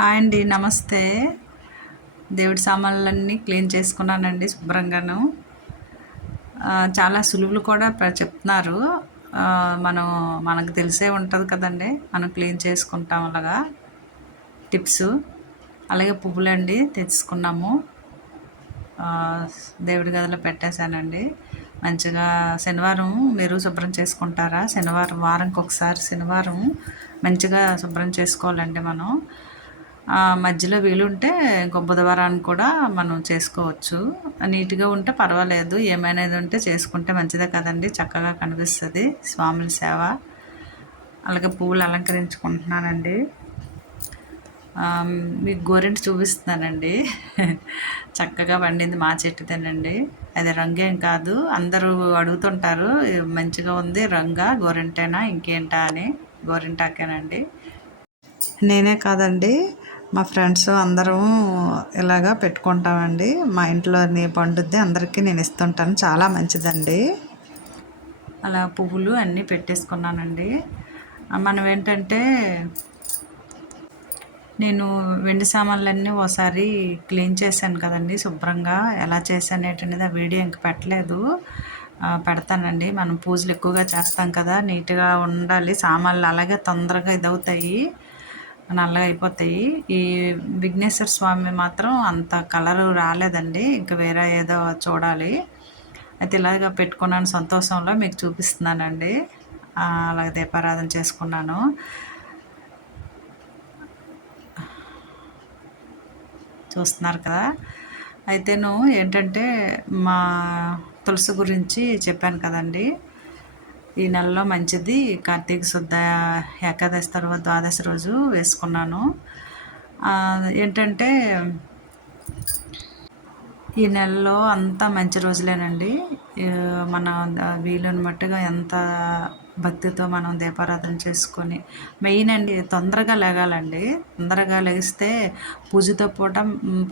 Hi అండి నమస్తే. దేవుడి సామాన్లన్నీ క్లీన్ చేసుకున్నానండి శుభ్రంగాను. చాలా సులువులు కూడా చెప్తున్నారు. మనం మనకు తెలిసే ఉంటుంది కదండి మనం క్లీన్ చేసుకుంటాం అలాగా. టిప్స్. అలాగే పువ్వులండి తెచ్చుకున్నాము. దేవుడి గదిలో పెట్టేశానండి. మంచిగా శనివారం మీరు శుభ్రం చేసుకుంటారా? శనివారం వారంకి ఒకసారి శనివారం మంచిగా శుభ్రం చేసుకోవాలండి మనం. మధ్యలో వీలుంటే ఇంకో బుధవారానికి కూడా మనం చేసుకోవచ్చు. నీట్గా ఉంటే పర్వాలేదు. ఏమైనా ఉంటే చేసుకుంటే మంచిదే కదండి. చక్కగా కనిపిస్తుంది. స్వాముల సేవ. అలాగే పువ్వులు అలంకరించుకుంటున్నానండి. మీకు గోరెంట్ చూపిస్తున్నానండి. చక్కగా పండింది మా చెట్టుదేనండి. అది రంగేం కాదు. అందరూ అడుగుతుంటారు మంచిగా ఉంది రంగా గోరెంటేనా ఇంకేంటా అని. గోరెంటాకేనండి. నేనే కాదండి. మా ఫ్రెండ్స్ అందరం ఇలాగా పెట్టుకుంటామండి. మా ఇంట్లోని పండుద్ది అందరికీ నేను ఇస్తుంటాను. చాలా మంచిదండి. అలా పువ్వులు అన్నీ పెట్టేసుకున్నానండి. మనం ఏంటంటే నేను వెండి సామాన్లన్నీ ఓసారి క్లీన్ చేశాను కదండి శుభ్రంగా. ఎలా చేశాను ఏంటనేది ఆ వీడియో ఇంక పెట్టలేదు. పెడతానండి. మనం పూజలు ఎక్కువగా చేస్తాం కదా నీట్గా ఉండాలి. సామాన్లు అలాగే తొందరగా ఇదవుతాయి. నల్లగా అయిపోతాయి ఈ విఘ్నేశ్వర స్వామి మాత్రం అంత కలరు రాలేదండి. ఇంకా వేరే ఏదో చూడాలి. అయితే ఇలాగ పెట్టుకున్నాను సంతోషంలో మీకు చూపిస్తున్నానండి. అలాగ దీపారాధన చేసుకున్నాను. చూస్తున్నారు కదా. అయితేను ఏంటంటే మా తులసి గురించి చెప్పాను కదండి. ఈ నెలలో మంచిది. కార్తీక శుద్ధ ఏకాదశి తర్వాత ద్వాదశి రోజు వేసుకున్నాను. ఏంటంటే ఈ నెలలో అంతా మంచి రోజులేనండి. మన వీలుని మట్టుగా ఎంత భక్తితో మనం దీపారాధన చేసుకొని మెయిన్ అండి తొందరగా లేగాలండి. తొందరగా లెగిస్తే పూజతో పూట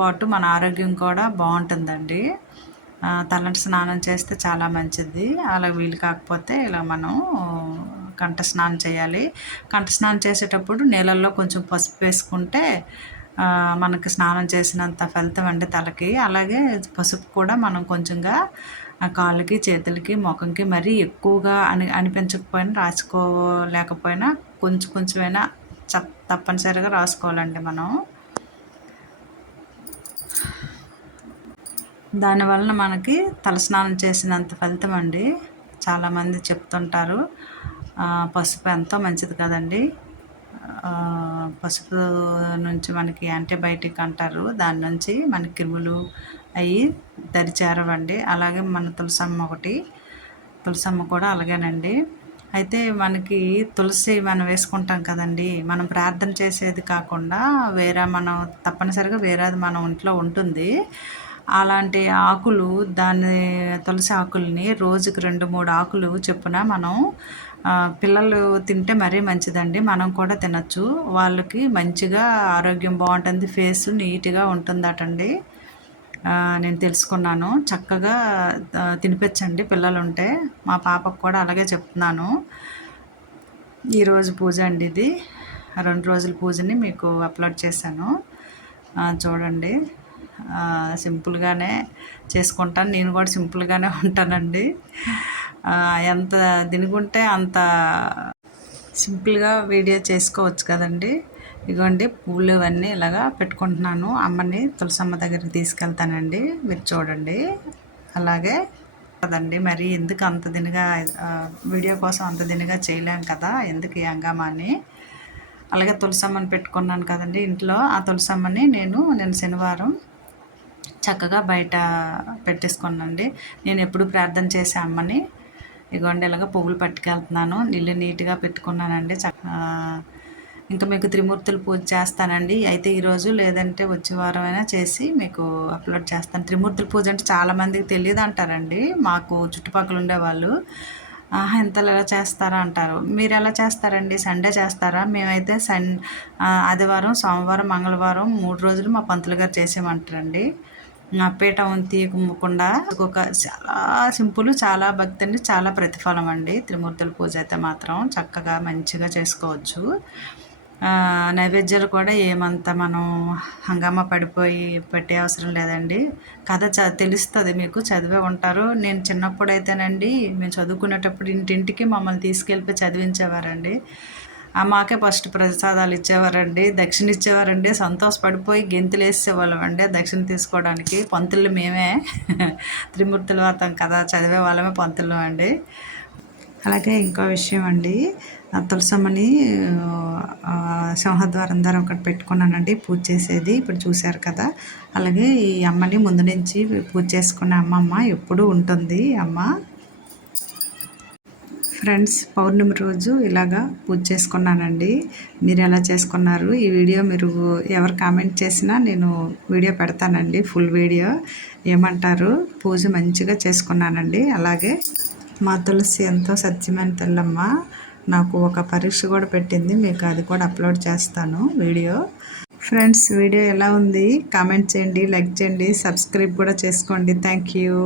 పాటు మన ఆరోగ్యం కూడా బాగుంటుందండి. తలంటి స్నానం చేస్తే చాలా మంచిది. అలా వీలు కాకపోతే ఇలా మనం కంఠ స్నానం చేయాలి. కంఠ స్నానం చేసేటప్పుడు నీళ్ళల్లో కొంచెం పసుపు వేసుకుంటే మనకి స్నానం చేసినంత ఫలితం అండి తలకి. అలాగే పసుపు కూడా మనం కొంచెంగా కాళ్ళకి చేతులకి ముఖంకి మరీ ఎక్కువగా అని అనిపించకపోయినా రాసుకోలేకపోయినా కొంచెం కొంచెమైనా చ తప్పనిసరిగా రాసుకోవాలండి మనం. దానివలన మనకి తలస్నానం చేసినంత ఫలితం అండి. చాలామంది చెప్తుంటారు పసుపు ఎంతో మంచిది కదండి. పసుపు నుంచి మనకి యాంటీబయాటిక్ అంటారు. దాని నుంచి మనకి క్రిములు అవి దరిచేరవండి అలాగే మన తులసమ్మ ఒకటి తులసమ్మ కూడా అలాగేనండి. అయితే మనకి తులసి మనం వేసుకుంటాం కదండి. మనం ప్రార్థన చేసేది కాకుండా వేరే మనం తప్పనిసరిగా వేరేది మన ఒంట్లో ఉంటుంది. అలాంటి ఆకులు దాన్ని తులసి ఆకుల్ని రోజుకి రెండు మూడు ఆకులు చొప్పున మనం పిల్లలు తింటే మరీ మంచిదండి. మనం కూడా తినచ్చు. వాళ్ళకి మంచిగా ఆరోగ్యం బాగుంటుంది ఫేస్ నీట్గా ఉంటుందటండి. నేను తెలుసుకున్నాను. చక్కగా తినిపించండి పిల్లలు ఉంటే మా పాపకు కూడా అలాగే చెప్తున్నాను. ఈరోజు పూజ అండి ఇది. రెండు రోజుల పూజని మీకు అప్లోడ్ చేశాను. చూడండి. సింపుల్గానే చేసుకుంటాను. నేను కూడా సింపుల్గానే ఉంటానండి. ఎంత దినుగుంటే అంత సింపుల్గా వీడియో చేసుకోవచ్చు కదండి. ఇదిగోండి పూలు ఇవన్నీ ఇలాగా పెట్టుకుంటున్నాను. అమ్మని తులసమ్మ దగ్గరికి తీసుకెళ్తానండి. మీరు చూడండి. అలాగే కదండి మరి ఎందుకు అంత దినగా వీడియో కోసం అంత దినగా చేయలేం కదా? ఎందుకు ఈ హంగామాని? అలాగే తులసమ్మని పెట్టుకున్నాను కదండి ఇంట్లో. ఆ తులసమ్మని నేను నేను శనివారం చక్కగా బయట పెట్టేసుకున్నానండి నేను ఎప్పుడు ప్రార్థన చేసే అమ్మని ఇగోండి ఇలాగ పువ్వులు పట్టుకెళ్తున్నాను. ఇల్లు నీట్గా పెట్టుకున్నానండి. ఇంకా మీకు త్రిమూర్తులు పూజ చేస్తానండి. అయితే ఈరోజు లేదంటే వచ్చే వారం అయినా చేసి మీకు అప్లోడ్ చేస్తాను. త్రిమూర్తుల పూజ అంటే చాలామందికి తెలియదు అంటారండి. మాకు చుట్టుపక్కల ఉండేవాళ్ళు "ఆహా, ఇంతలో ఎలా చేస్తారా? అంటారు. మీరు ఎలా చేస్తారండి? సండే చేస్తారా? మేమైతే సన్ ఆదివారం సోమవారం మంగళవారం మూడు రోజులు మా పంతులు గారు చేసేమంటారండి. పీట తీయకుండా ఒక చాలా సింపుల్ చాలా భక్తి అండి చాలా ప్రతిఫలం అండి. త్రిమూర్తుల పూజ అయితే మాత్రం చక్కగా మంచిగా చేసుకోవచ్చు. నైవేద్యాలు కూడా ఏమంత మనం హంగామా పడిపోయి పెట్టే అవసరం లేదండి. కథ చ తెలుస్తుంది మీకు చదివే ఉంటారు. నేను చిన్నప్పుడు అయితేనండి మేము చదువుకునేటప్పుడు ఇంటింటికి మమ్మల్ని తీసుకెళ్ళిపోయి చదివించేవారండి. అమ్మకే ఫస్ట్ ప్రసాదాలు ఇచ్చేవారండి. దక్షిణ ఇచ్చేవారండి సంతోషపడిపోయి గెంతులు వేసేవాళ్ళం అండి దక్షిణ తీసుకోవడానికి పంతులు మేమే త్రిమూర్తుల వ్రతం కదా చదివే వాళ్ళమే పంతులు అండి. అలాగే ఇంకో విషయం అండి. తులసమ్మని సింహద్వారం ద్వారా ఒకటి పెట్టుకున్నానండి. పూజ చేసేది ఇప్పుడు చూశారు కదా. అలాగే ఈ అమ్మని ముందు నుంచి పూజ చేసుకున్న అమ్మమ్మ ఎప్పుడూ ఉంటుంది. అమ్మ ఫ్రెండ్స్ పౌర్ణమి రోజు ఇలాగా పూజ చేసుకున్నానండి. మీరు ఎలా చేసుకున్నారు? ఈ వీడియో మీరు ఎవరు కామెంట్ చేసినా నేను వీడియో పెడతానండి ఫుల్ వీడియో. ఏమంటారు? పూజ మంచిగా చేసుకున్నానండి. అలాగే మా తులసి ఎంతో సత్యమైన తెల్లమ్మ నాకు ఒక పరీక్ష కూడా పెట్టింది. మీకు అది కూడా అప్లోడ్ చేస్తాను వీడియో. ఫ్రెండ్స్ వీడియో ఎలా ఉంది? కామెంట్ చేయండి లైక్ చేయండి సబ్స్క్రైబ్ కూడా చేసుకోండి. Thank you.